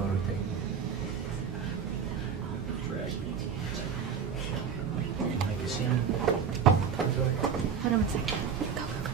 photo tape. I can see him. Hold on one second. Go, go, go.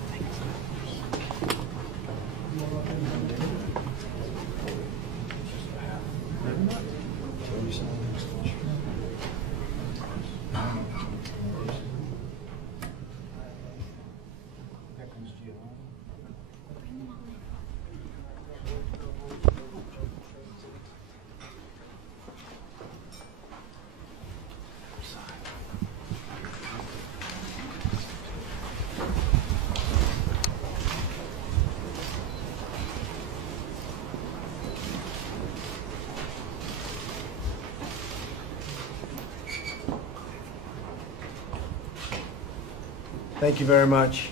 Thank you very much.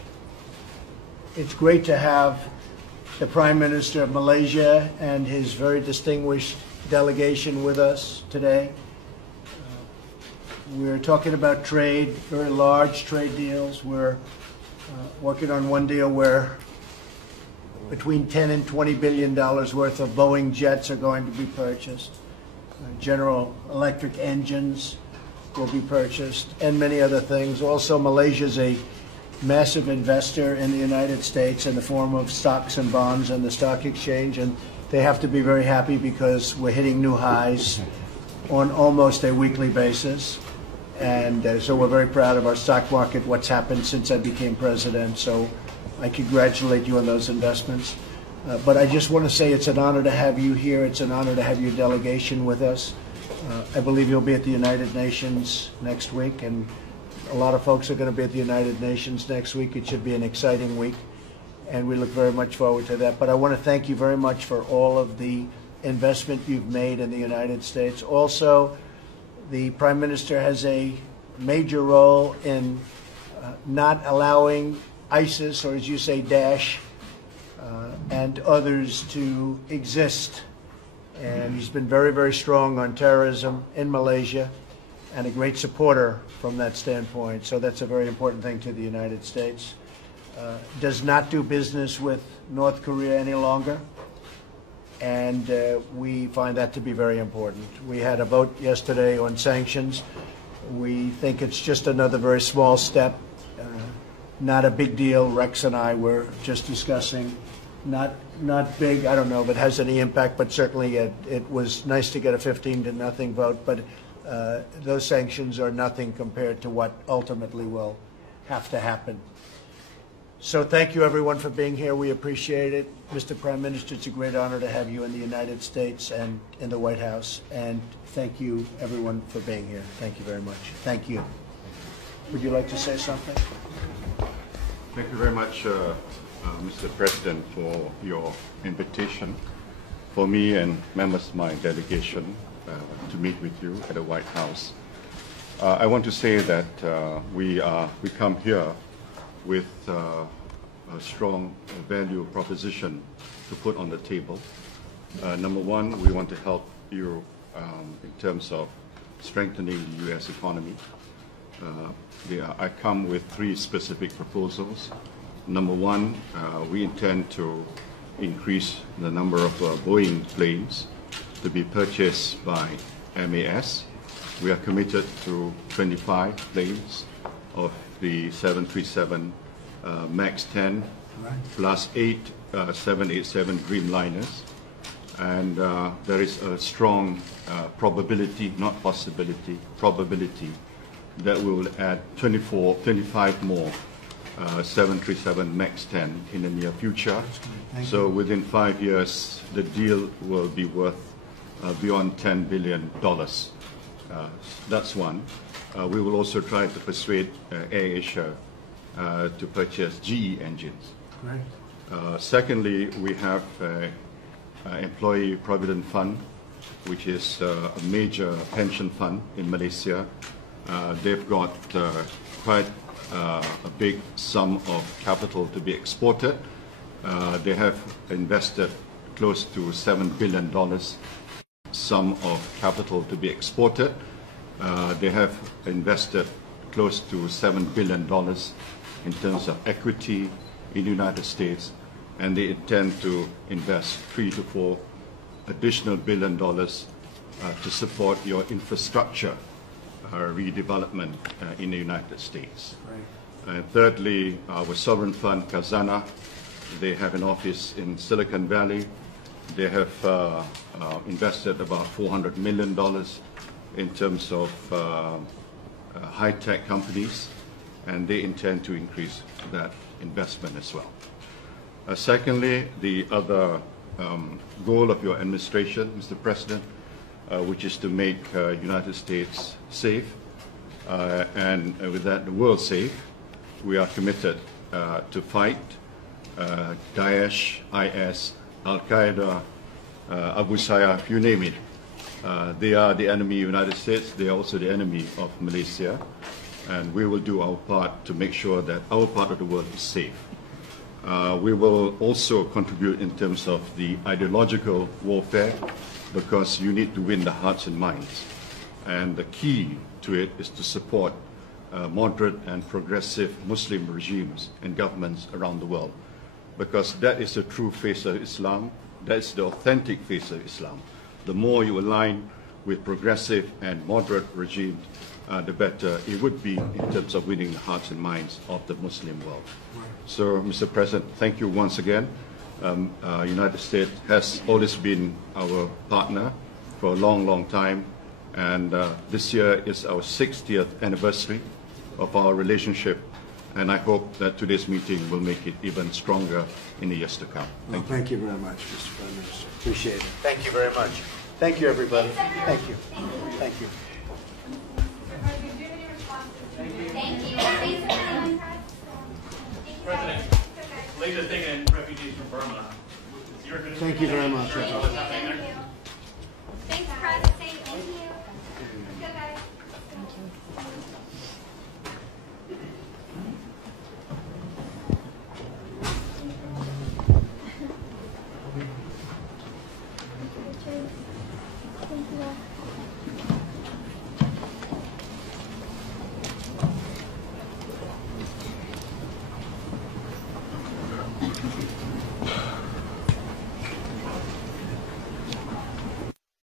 It's great to have the Prime Minister of Malaysia and his very distinguished delegation with us today. We're talking about trade, very large trade deals. We're working on one deal where between 10 and $20 billion worth of Boeing jets are going to be purchased. General Electric engines will be purchased, and many other things. Also, Malaysia is a massive investor in the United States in the form of stocks and bonds and the stock exchange, and they have to be very happy because we're hitting new highs on almost a weekly basis. And so we're very proud of our stock market, what's happened since I became president. So I congratulate you on those investments. But I just want to say it's an honor to have you here. It's an honor to have your delegation with us. I believe you'll be at the United Nations next week, and a lot of folks are going to be at the United Nations next week. It should be an exciting week, and we look very much forward to that. But I want to thank you very much for all of the investment you've made in the United States. Also, the Prime Minister has a major role in not allowing ISIS, or as you say, Daesh, and others to exist. And he's been very, very strong on terrorism in Malaysia and a great supporter from that standpoint. So that's a very important thing to the United States. Does not do business with North Korea any longer. And we find that to be very important. We had a vote yesterday on sanctions. We think it's just another very small step, not a big deal. Rex and I were just discussing. Not big, I don't know if it has any impact, but certainly it was nice to get a 15-0 vote. But those sanctions are nothing compared to what ultimately will have to happen. So thank you, everyone, for being here. We appreciate it. Mr. Prime Minister, it's a great honor to have you in the United States and in the White House. And thank you, everyone, for being here. Thank you very much. Thank you. Would you like to say something? Thank you very much, Mr. President, for your invitation for me and members of my delegation to meet with you at the White House. I want to say that we come here with a strong value proposition to put on the table. Number one, we want to help you in terms of strengthening the U.S. economy. I come with 3 specific proposals. Number one, we intend to increase the number of Boeing planes to be purchased by MAS. We are committed to 25 planes of the 737 MAX 10 plus 8 787 Dreamliners. And there is a strong probability, not possibility, probability that we will add 25 more 737 MAX 10 in the near future. So within 5 years, the deal will be worth beyond $10 billion. That's one. We will also try to persuade AirAsia to purchase GE engines. Right. Secondly, we have Employee Provident Fund, which is a major pension fund in Malaysia. They've got quite a big sum of capital to be exported. They have invested close to $7 billion sum of capital to be exported. They have invested close to $7 billion in terms of equity in the United States, and they intend to invest $3 to $4 additional $1 billion to support your infrastructure redevelopment in the United States. Right. And thirdly, our sovereign fund, Khazanah, they have an office in Silicon Valley. They have invested about $400 million in terms of high-tech companies, and they intend to increase that investment as well. Secondly, the other goal of your administration, Mr. President, which is to make United States safe, and with that, the world safe. We are committed to fight Daesh, IS, Al-Qaeda, Abu Sayyaf, you name it. They are the enemy of the United States. They are also the enemy of Malaysia. And we will do our part to make sure that our part of the world is safe. We will also contribute in terms of the ideological warfare, because you need to win the hearts and minds. And the key to it is to support moderate and progressive Muslim regimes and governments around the world, because that is the true face of Islam. That is the authentic face of Islam. The more you align with progressive and moderate regimes, the better it would be in terms of winning the hearts and minds of the Muslim world. So, Mr. President, thank you once again. United States has always been our partner for a long, long time, and this year is our 60th anniversary of our relationship, and I hope that today's meeting will make it even stronger in the years to come. Thank you very much, Mr. Prime Minister. Appreciate it. Thank you very much. Thank you, everybody. Thank you. Thank you. President, latest thing in refugees from Burma. Thank you very much. What's happening there? Thanks, President. Thank you. Go, guys. Thank you.